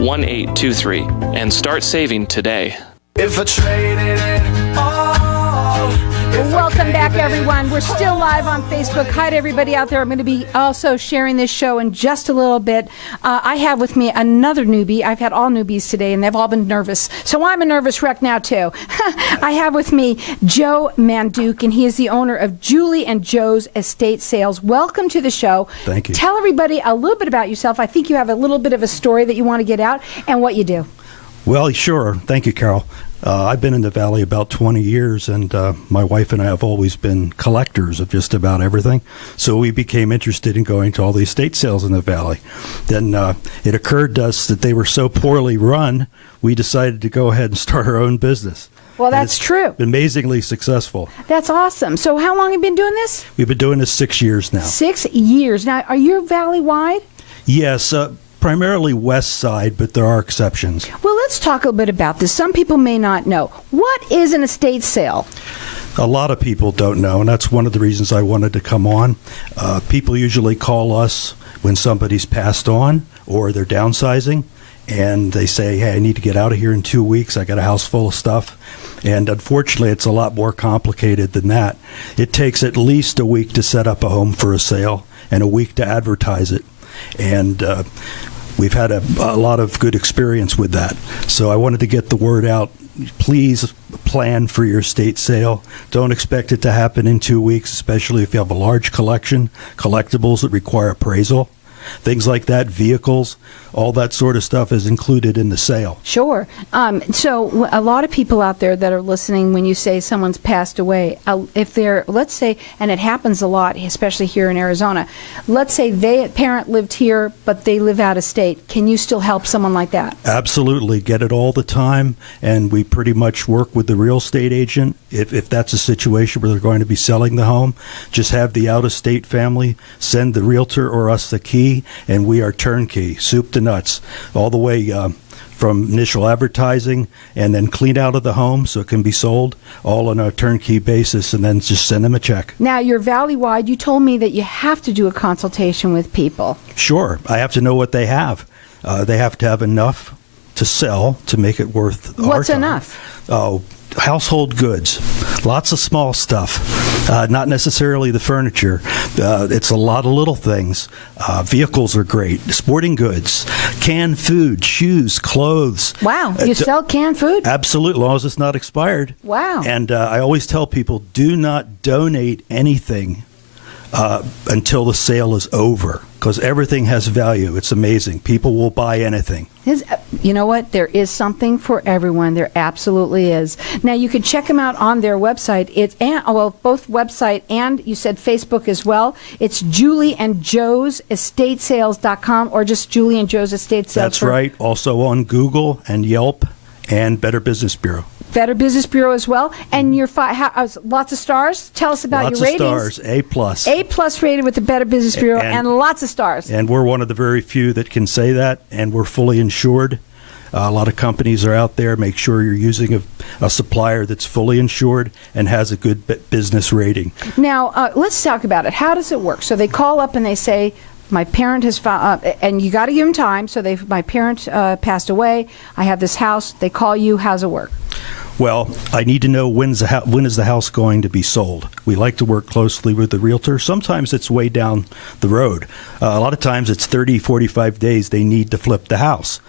1823 and start saving today. If I traded it all. Welcome back, everyone. We're still live on Facebook. Hi to everybody out there. I'm going to be also sharing this show in just a little bit. I have with me another newbie. I've had all newbies today, and they've all been nervous. So I'm a nervous wreck now, too. I have with me Joe Manduke, and he is the owner of Julie and Joe's Estate Sales. Welcome to the show. Thank you. Tell everybody a little bit about yourself. I think you have a little bit of a story that you want to get out and what you do. Well, sure. Thank you, Carol. I've been in the Valley about 20 years, and my wife and I have always been collectors of just about everything. So we became interested in going to all the estate sales in the Valley. Then it occurred to us that they were so poorly run, we decided to go ahead and start our own business. Well, that's true. Amazingly successful. That's awesome. So how long have you been doing this? We've been doing this 6 years now. 6 years. Now, are you Valley-wide? Yes, primarily west side, but there are exceptions. Well, let's talk a little bit about this. Some people may not know. What is an estate sale? A lot of people don't know, and that's one of the reasons I wanted to come on. People usually call us when somebody's passed on or they're downsizing, and they say, hey, I need to get out of here in 2 weeks. I got a house full of stuff. And unfortunately, it's a lot more complicated than that. It takes at least a week to set up a home for a sale and a week to advertise it. And we've had a lot of good experience with that. So I wanted to get the word out. Please plan for your estate sale. Don't expect it to happen in 2 weeks, especially if you have a large collection, collectibles that require appraisal. Things like that, vehicles, all that sort of stuff is included in the sale. Sure. So a lot of people out there that are listening, when you say someone's passed away, if they're, let's say, and it happens a lot, especially here in Arizona, let's say a parent lived here, but they live out of state. Can you still help someone like that? Absolutely. Get it all the time. And we pretty much work with the real estate agent. If that's a situation where they're going to be selling the home, just have the out-of-state family send the realtor or us the key, and we are turnkey, soup to nuts, all the way from initial advertising and then clean out of the home so it can be sold, all on a turnkey basis, and then just send them a check. Now, you're Valley-wide. You told me that you have to do a consultation with people. Sure. I have to know what they have. They have to have enough to sell to make it worth our time. What's enough? Oh, household goods, lots of small stuff, not necessarily the furniture. It's a lot of little things. Vehicles are great. Sporting goods, canned food, shoes, clothes. Wow, you sell canned food? Absolutely, as long as it's not expired. Wow. And I always tell people, do not donate anything until the sale is over, because everything has value. It's amazing. People will buy anything. You know what? There is something for everyone. There absolutely is. Now, you can check them out on their website. It's both website and you said Facebook as well. It's Julie and Joe's EstateSales.com or just Julie and Joe's Estate Sales. That's right. Also on Google and Yelp and Better Business Bureau. Better Business Bureau as well. And your lots of stars. Tell us about your ratings. Lots of stars. A+. A+ rated with the Better Business Bureau and lots of stars. And we're one of the very few that can say that, and we're fully insured. A lot of companies are out there. Make sure you're using a supplier that's fully insured and has a good business rating. Now, let's talk about it. How does it work? So they call up and they say, my parent has found, and you got to give them time. So my parent passed away. I have this house. They call you. How's it work? Well, I need to know when is the house going to be sold. We like to work closely with the realtor. Sometimes it's way down the road. A lot of times it's 30, 45 days they need to flip the house.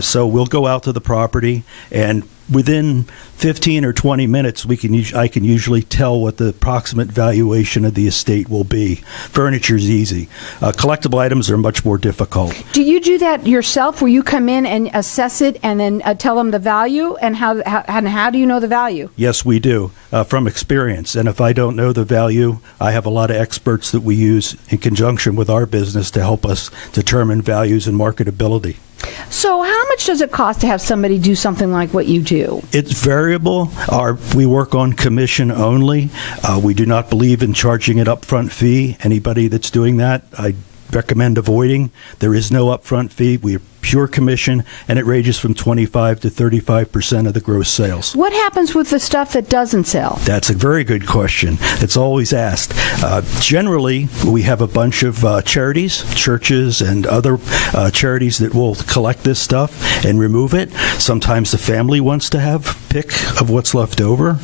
So we'll go out to the property, and within 15 or 20 minutes, I can usually tell what the approximate valuation of the estate will be. Furniture's easy. Collectible items are much more difficult. Do you do that yourself, where you come in and assess it and then tell them the value? And how do you know the value? Yes, we do, from experience. And if I don't know the value, I have a lot of experts that we use in conjunction with our business to help us determine values and marketability. So how much does it cost to have somebody do something like what you do? It's variable. We work on commission only. We do not believe in charging an upfront fee. Anybody that's doing that, I recommend avoiding. There is no upfront fee. We're pure commission, and it ranges from 25 to 35% of the gross sales. What happens with the stuff that doesn't sell? That's a very good question. It's always asked. Generally, we have a bunch of charities, churches, and other charities that will collect this stuff and remove it. Sometimes the family wants to have pick of what's left over.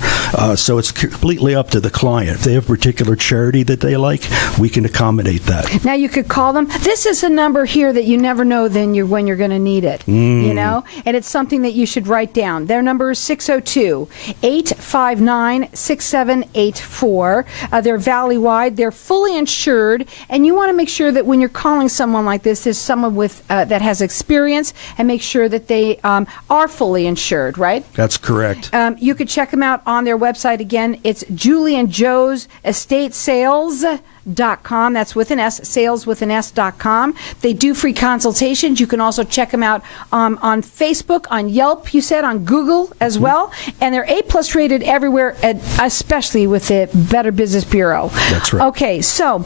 So it's completely up to the client. If they have a particular charity that they like, we can accommodate that. Now, you could call them. This is a number here that you never know when you're going to need it, you know? And it's something that you should write down. Their number is 602-859-6784. They're valley-wide. They're fully insured. And you want to make sure that when you're calling someone like this, there's someone with that has experience, and make sure that they are fully insured, right? That's correct. You could check them out on their website. Again, it's Julie and Joe's Estate Sales.com. That's with an S, sales with an S.com. They do free consultations. You can also check them out on Facebook, on Yelp, you said, on Google as well. And they're A+ rated everywhere, especially with the Better Business Bureau. That's right. Okay, so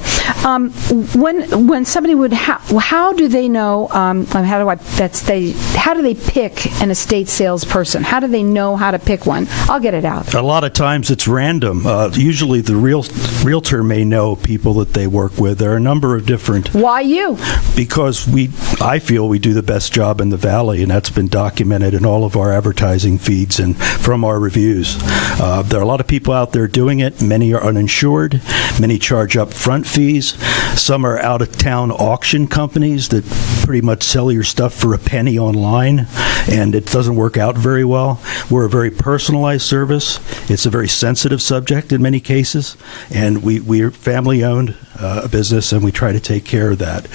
when somebody would, how do they know, how do they pick an estate salesperson? How do they know how to pick one? I'll get it out. A lot of times it's random. Usually the realtor may know people that they work with. There are a number of different... Why you? Because I feel we do the best job in the Valley, and that's been documented in all of our advertising feeds and from our reviews. There are a lot of people out there doing it. Many are uninsured. Many charge up front fees. Some are out-of-town auction companies that pretty much sell your stuff for a penny online, and it doesn't work out very well. We're a very personalized service. It's a very sensitive subject in many cases, and we're family-owned business, and we try to take care of that.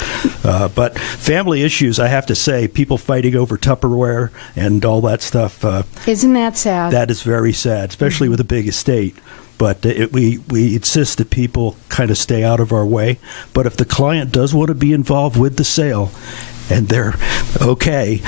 But family issues, I have to say, people fighting over Tupperware and all that stuff. Isn't that sad? That is very sad, especially with a big estate. But we insist that people kind of stay out of our way. But if the client does want to be involved with the sale, and they're okay,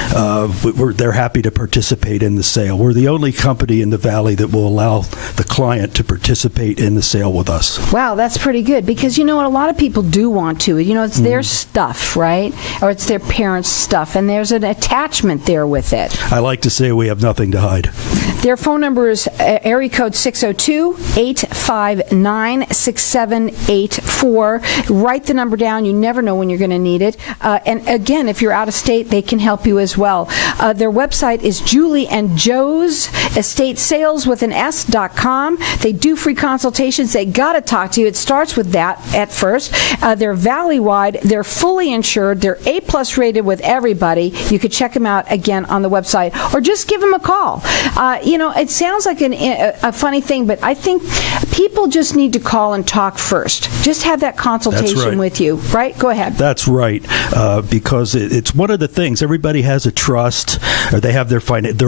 they're happy to participate in the sale. We're the only company in the Valley that will allow the client to participate in the sale with us. Wow, that's pretty good, because you know what, a lot of people do want to. You know, it's their stuff, right? Or it's their parents' stuff, and there's an attachment there with it. I like to say we have nothing to hide. Their phone number is area code 602-859-6784. Write the number down. You never know when you're going to need it. And again, if you're out of state, they can help you as well. Their website is Julie and Joe's Estate Sales with an S.com. They do free consultations. They got to talk to you. It starts with that at first. They're valley-wide. They're fully insured. They're A+ rated with everybody. You could check them out again on the website, or just give them a call. You know, it sounds like a funny thing, but I think people just need to call and talk first. Just have that consultation with you, right? Go ahead. That's right, because it's one of the things. Everybody has a trust, or they have their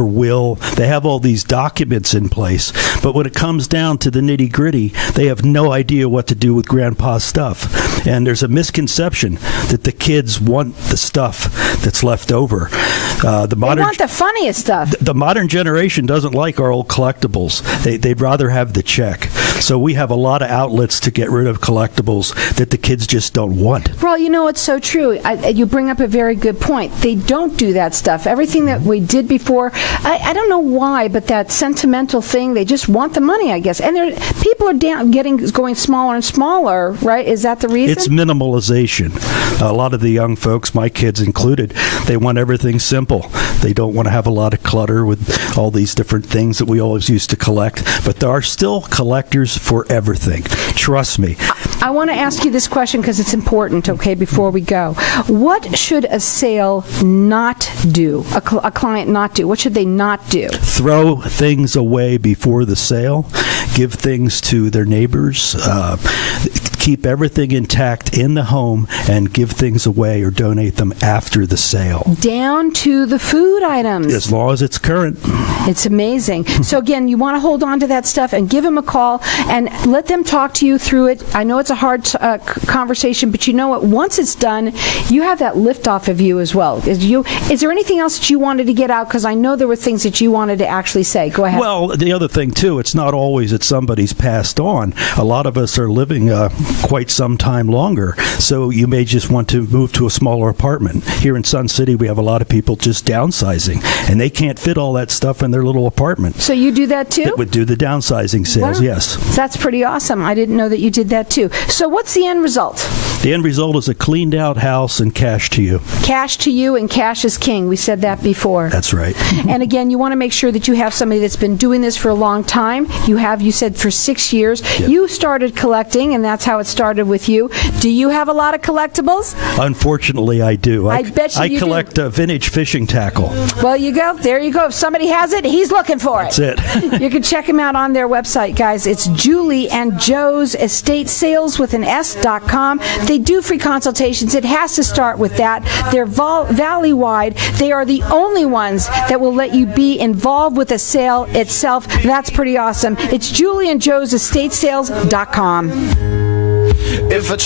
will. They have all these documents in place. But when it comes down to the nitty-gritty, they have no idea what to do with grandpa's stuff. And there's a misconception that the kids want the stuff that's left over. They want the funniest stuff. The modern generation doesn't like our old collectibles. They'd rather have the check. So we have a lot of outlets to get rid of collectibles that the kids just don't want. Well, you know, it's so true. You bring up a very good point. They don't do that stuff. Everything that we did before, I don't know why, but that sentimental thing, they just want the money, I guess. And people are going smaller and smaller, right? Is that the reason? It's minimalization. A lot of the young folks, my kids included, they want everything simple. They don't want to have a lot of clutter with all these different things that we always used to collect. But there are still collectors for everything. Trust me. I want to ask you this question because it's important, okay, before we go. What should a sale not do, a client not do? What should they not do? Throw things away before the sale. Give things to their neighbors. Keep everything intact in the home and give things away or donate them after the sale. Down to the food items. As long as it's current. It's amazing. So again, you want to hold on to that stuff and give them a call and let them talk to you through it. I know it's a hard conversation, but you know what? Once it's done, you have that lift off of you as well. Is there anything else that you wanted to get out? Because I know there were things that you wanted to actually say. Go ahead. Well, the other thing, too, it's not always that somebody's passed on. A lot of us are living quite some time longer. So you may just want to move to a smaller apartment. Here in Sun City, we have a lot of people just downsizing, and they can't fit all that stuff in their little apartment. So you do that too? That would do the downsizing sales, Wow. yes. That's pretty awesome. I didn't know that you did that too. So what's the end result? The end result is a cleaned out house and cash to you. Cash to you, and cash is king. We said that before. That's right. And again, you want to make sure that you have somebody that's been doing this for a long time. You said for 6 years. Yep. You started collecting, and that's how it started with you. Do you have a lot of collectibles? Unfortunately, I do. I bet you I do. collect vintage fishing tackle. Well, you go. There you go. If somebody has it, he's looking for it. That's it. You can check him out on their website, guys. It's Julie and Joe's Estate Sales with an S.com. They do free consultations. It has to start with that. They're valley-wide. They are the only ones that will let you be involved with the sale itself. That's pretty awesome. It's Julie and Joe's Estate Sales.com. if a